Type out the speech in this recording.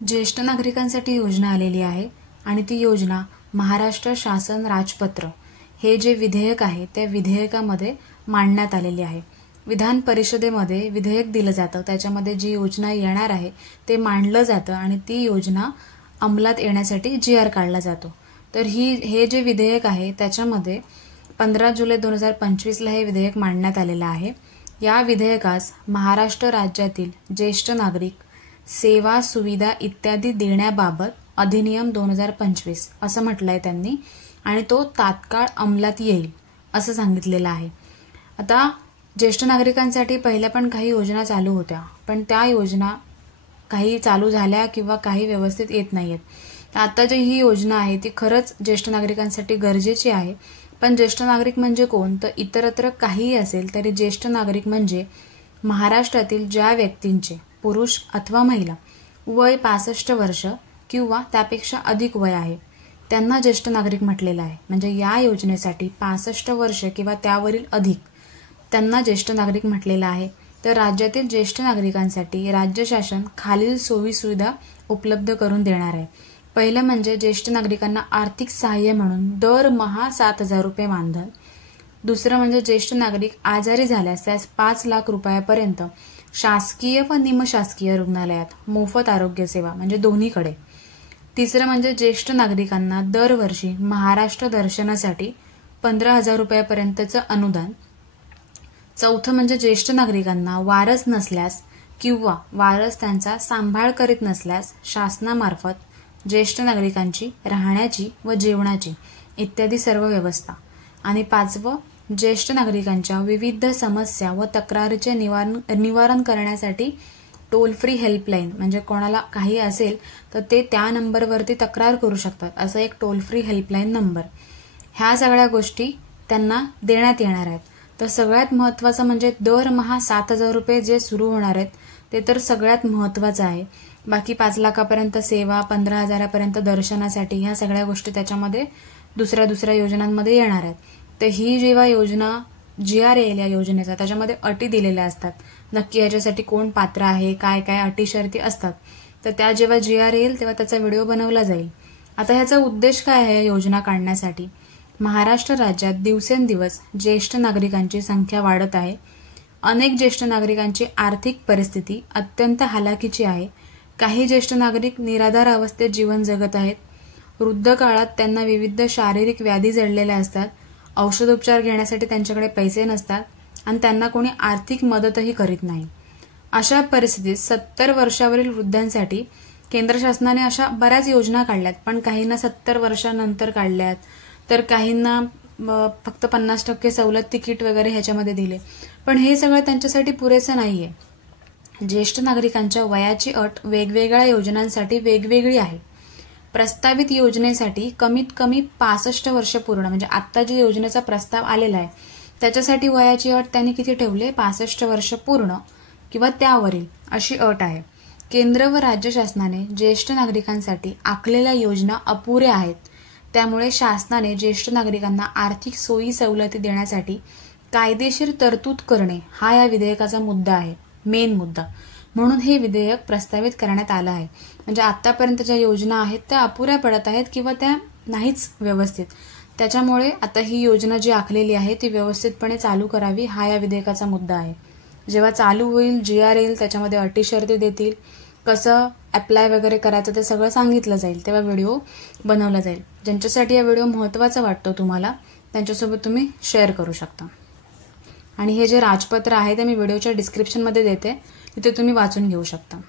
ज्येष्ठ नागरिकांसाठी योजना आलेली आहे आणि ती योजना महाराष्ट्र शासन राजपत्र हे जे विधेयक आहे त्या विधेयकामध्ये मांडण्यात आलेली आहे। विधान परिषदेमध्ये विधेयक दिलं जातं, त्याच्यामध्ये जी योजना येणार आहे ते मांडलं जातं आणि ती योजना अंमलात येण्यासाठी GR काढला जातो। तर हे जे विधेयक आहे त्याच्यामध्ये 15 जुलै 2025 ला हे विधेयक मांडण्यात आलेलं आहे। या विधेयकास महाराष्ट्र राज्यातील ज्येष्ठ नागरिक सेवा सुविधा इत्यादी देण्याबाबत अधिनियम 2025 असं म्हटलंय त्यांनी आणि तो तात्काळ अंमलात येईल असं सांगितलेलं आहे। आता ज्येष्ठ नागरिकांसाठी पहिल्या पण काही योजना चालू होत्या, पण त्या योजना काही चालू झाल्या किंवा काही व्यवस्थित येत नाहीयेत। तर आता जी ही योजना आहे ती खरंच ज्येष्ठ नागरिकांसाठी गरजेची आहे। पण ज्येष्ठ नागरिक म्हणजे कोण, तर इतरत्र काहीही असेल तरी ज्येष्ठ नागरिक म्हणजे महाराष्ट्रातील ज्या व्यक्तींचे पुरुष अथवा महिला वय 65 वर्ष किंवा त्यापेक्षा अधिक वय आहे त्यांना ज्येष्ठ नागरिक म्हटलेलं आहे। म्हणजे या योजनेसाठी 65 वर्ष किंवा त्यावरील अधिक त्यांना ज्येष्ठ नागरिक म्हटलेलं आहे। तर राज्यातील ज्येष्ठ नागरिकांसाठी राज्य शासन खालील सोयी सुविधा उपलब्ध करून देणार आहे। पहिलं म्हणजे ज्येष्ठ नागरिकांना आर्थिक सहाय्य म्हणून दरमहा 7,000 रुपये मानधन। दुसरं म्हणजे ज्येष्ठ नागरिक आजारी झाल्यास त्यास 5 लाख रुपयापर्यंत शासकीय व निमशासकीय रुग्णालयात मोफत आरोग्य सेवा, म्हणजे दोन्हीकडे। तिसरं म्हणजे ज्येष्ठ नागरिकांना दरवर्षी महाराष्ट्र दर्शनासाठी 15,000 रुपयापर्यंतचं अनुदान। चौथं म्हणजे ज्येष्ठ नागरिकांना वारस नसल्यास किंवा वारस त्यांचा सांभाळ करीत नसल्यास शासनामार्फत ज्येष्ठ नागरिकांची राहण्याची व जेवणाची इत्यादी सर्व व्यवस्था। आणि पाचवं, ज्येष्ठ नागरिकांच्या विविध समस्या व तक्रारीचे निवारण करण्यासाठी टोल फ्री हेल्पलाईन, म्हणजे कोणाला काही असेल तर ते त्या नंबरवरती तक्रार करू शकतात, असं एक टोल फ्री हेल्पलाईन नंबर। ह्या सगळ्या गोष्टी त्यांना देण्यात येणार आहेत। तर सगळ्यात महत्त्वाचं म्हणजे दरमहा 7,000 रुपये जे सुरू होणार आहेत ते तर सगळ्यात महत्त्वाचं आहे। बाकी 5 लाखापर्यंत सेवा, 15,000पर्यंत दर्शनासाठी, ह्या सगळ्या गोष्टी त्याच्यामध्ये दुसऱ्या योजनांमध्ये येणार आहेत। तर ही जेव्हा योजना GR येईल या योजनेचा, त्याच्यामध्ये अटी दिलेल्या असतात, नक्की याच्यासाठी कोण पात्र आहे, काय काय अटी शर्ती असतात। तर त्या जेव्हा GR येईल तेव्हा त्याचा व्हिडिओ बनवला जाईल। आता ह्याचा उद्देश काय आहे या योजना काढण्यासाठी? महाराष्ट्र राज्यात दिवसेंदिवस ज्येष्ठ नागरिकांची संख्या वाढत आहे। अनेक ज्येष्ठ नागरिकांची आर्थिक परिस्थिती अत्यंत हालाकीची आहे। काही ज्येष्ठ नागरिक निराधार अवस्थेत जीवन जगत आहेत। वृद्ध काळात त्यांना विविध शारीरिक व्याधी जडलेल्या असतात, औषधोपचार घेण्यासाठी त्यांच्याकडे पैसे नसतात आणि त्यांना कोणी आर्थिक मदतही करीत नाही। अशा परिस्थितीत 70 वर्षावरील वृद्धांसाठी केंद्र शासनाने अशा बऱ्याच योजना काढल्यात, पण काहींना 70 वर्षानंतर काढल्यात, तर काहींना फक्त 50% सवलत तिकीट वगैरे ह्याच्यामध्ये दिले, पण हे सगळं त्यांच्यासाठी पुरेसं नाहीये। ज्येष्ठ नागरिकांच्या वयाची अट वेगवेगळ्या योजनांसाठी वेगवेगळी आहे। प्रस्तावित योजनेसाठी कमीत कमी 65 वर्ष पूर्ण, म्हणजे आता जी योजनेचा प्रस्ताव आलेला आहे त्याच्यासाठी वयाची अट त्यांनी किती ठेवली, 65 वर्ष पूर्ण किंवा त्यावरील अशी अट आहे। केंद्र व राज्य शासनाने ज्येष्ठ नागरिकांसाठी आखलेल्या योजना अपुऱ्या आहेत, त्यामुळे शासनाने ज्येष्ठ नागरिकांना आर्थिक सोयी सवलती देण्यासाठी कायदेशीर तरतूद करणे हा या विधेयकाचा मुद्दा आहे, मेन मुद्दा। म्हणून हे विधेयक प्रस्तावित करण्यात आलं आहे। म्हणजे आतापर्यंत ज्या योजना आहेत त्या अपुऱ्या पडत आहेत किंवा त्या नाहीच व्यवस्थित, त्याच्यामुळे आता ही योजना जी आखलेली आहे ती व्यवस्थितपणे चालू करावी हा या विधेयकाचा मुद्दा आहे। जेव्हा चालू होईल, GR येईल, त्याच्यामध्ये अटी शर्ती देतील, कसं अप्लाय वगैरे करायचं ते सगळं सांगितलं जाईल, तेव्हा व्हिडिओ बनवला जाईल। ज्यांच्यासाठी हा व्हिडिओ महत्त्वाचा वाटतो तुम्हाला, त्यांच्यासोबत तुम्ही शेअर करू शकता। आणि हे जे राजपत्र आहे ते मी व्हिडिओच्या डिस्क्रिप्शनमध्ये देते, तिथे तुम्ही वाचून घेऊ शकता।